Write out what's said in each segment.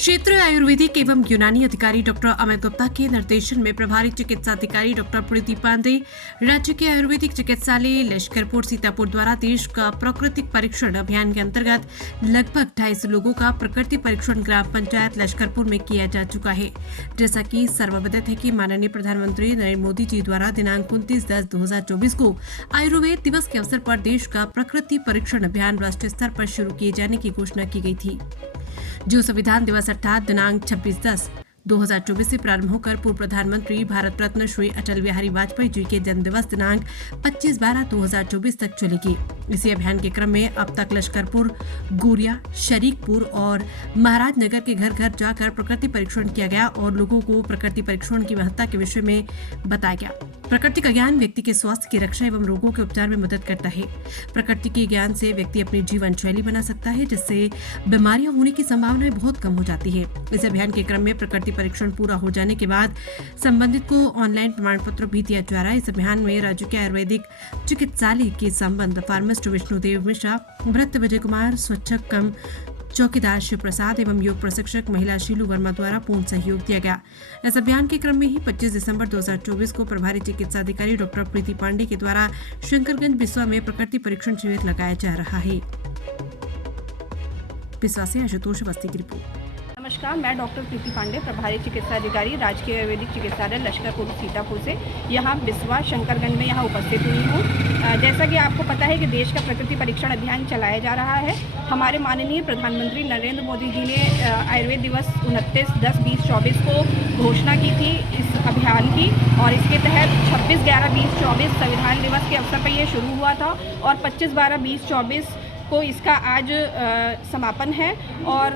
क्षेत्रीय आयुर्वेदिक एवं यूनानी अधिकारी डॉक्टर अमित गुप्ता के निर्देशन में प्रभारी चिकित्सा अधिकारी डॉक्टर प्रीति पांडे, राज्य के आयुर्वेदिक चिकित्सालय लश्करपुर सीतापुर द्वारा देश का प्राकृतिक परीक्षण अभियान के अंतर्गत लगभग 250 लोगों का प्रकृति परीक्षण ग्राम पंचायत लश्करपुर में किया जा चुका है। जैसा कि सर्वविदित है कि माननीय प्रधानमंत्री नरेंद्र मोदी जी द्वारा दिनांक 29/10/2024 को आयुर्वेद दिवस के अवसर पर देश का प्रकृति परीक्षण अभियान राष्ट्रीय स्तर पर शुरू किए जाने की घोषणा की गई थी, जो संविधान दिवस अर्थात दिनांक 26/10/2024 से प्रारंभ होकर पूर्व प्रधानमंत्री भारत रत्न श्री अटल बिहारी वाजपेयी जी के जन्म दिवस दिनांक 25/12/2024 तक चलेगी। इसी अभियान के क्रम में अब तक लश्करपुर, गोरिया, शरीकपुर और महाराजनगर के घर घर जाकर प्रकृति परीक्षण किया गया और लोगों को प्रकृति परीक्षण की महत्ता के विषय में बताया गया। प्रकृति का ज्ञान व्यक्ति के स्वास्थ्य की रक्षा एवं रोगों के उपचार में मदद करता है। प्रकृति के ज्ञान से व्यक्ति अपनी जीवन शैली बना सकता है, जिससे बीमारियां होने की संभावनाएं बहुत कम हो जाती है। इस अभियान के क्रम में प्रकृति परीक्षण पूरा हो जाने के बाद संबंधित को ऑनलाइन प्रमाण पत्र भी दिया जा रहा है। इस अभियान में राज्य के आयुर्वेदिक चिकित्सालय के संबंध फार्मासिस्ट विष्णुदेव मिश्रा, भरत विजय कुमार, स्वच्छक कम चौकीदार शिव प्रसाद एवं योग प्रशिक्षक महिला शीलू वर्मा द्वारा पूर्ण सहयोग दिया गया। इस अभियान के क्रम में ही 25 दिसंबर 2024 को प्रभारी चिकित्सा अधिकारी डॉक्टर प्रीति पांडे के द्वारा शंकरगंज बिस्वा में प्रकृति परीक्षण शिविर लगाया जा रहा है। बिस्वा से आशुतोष अवस्थी की रिपोर्ट। नमस्कार, मैं डॉक्टर प्रीति पांडे, प्रभारी चिकित्सा अधिकारी राजकीय आयुर्वेदिक चिकित्सालय लश्करपुर सीतापुर से यहाँ बिस्वा शंकरगंज में यहाँ उपस्थित हुई हूँ। जैसा कि आपको पता है कि देश का प्रकृति परीक्षण अभियान चलाया जा रहा है। हमारे माननीय प्रधानमंत्री नरेंद्र मोदी जी ने आयुर्वेद दिवस 29/10/2024 को घोषणा की थी इस अभियान की, और इसके तहत 26/11/2024 संविधान दिवस के अवसर पर यह शुरू हुआ था और 25/12/2024 को इसका आज समापन है। और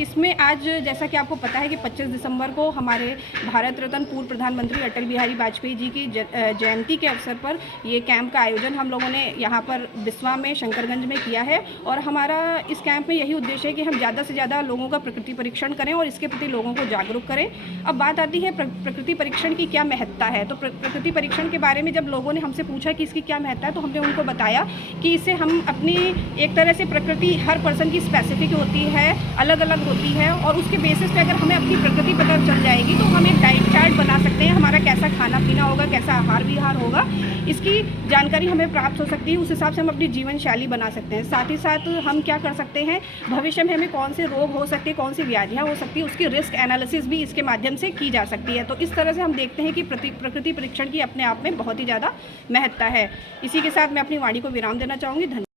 इसमें आज जैसा कि आपको पता है कि 25 दिसंबर को हमारे भारत रत्न पूर्व प्रधानमंत्री अटल बिहारी वाजपेयी जी की जयंती के अवसर पर ये कैंप का आयोजन हम लोगों ने यहाँ पर बिस्वा में शंकरगंज में किया है। और हमारा इस कैंप में यही उद्देश्य है कि हम ज़्यादा से ज़्यादा लोगों का प्रकृति परीक्षण करें और इसके प्रति लोगों को जागरूक करें। अब बात आती है प्रकृति परीक्षण की क्या महत्ता है। तो प्रकृति परीक्षण के बारे में जब लोगों ने हमसे पूछा कि इसकी क्या महत्ता है, तो हमने उनको बताया कि इससे हम अपनी एक तरह से प्रकृति हर पर्सन की स्पेसिफिक होती है, अलग अलग होती है, और उसके बेसिस पे अगर हमें अपनी प्रकृति पता चल जाएगी तो हम एक डाइट चार्ट बना सकते हैं। हमारा कैसा खाना पीना होगा, कैसा आहार विहार होगा, इसकी जानकारी हमें प्राप्त हो सकती है। उस हिसाब से हम अपनी जीवन शैली बना सकते हैं। साथ ही साथ हम क्या कर सकते हैं, भविष्य में हमें कौन से रोग हो सकते हैं, कौन सी व्याधियाँ हो सकती है, उसकी रिस्क एनालिसिस भी इसके माध्यम से की जा सकती है। तो इस तरह से हम देखते हैं कि प्रकृति परीक्षण की अपने आप में बहुत ही ज़्यादा महत्ता है। इसी के साथ मैं अपनी वाणी को विराम देना चाहूँगी। धन्यवाद।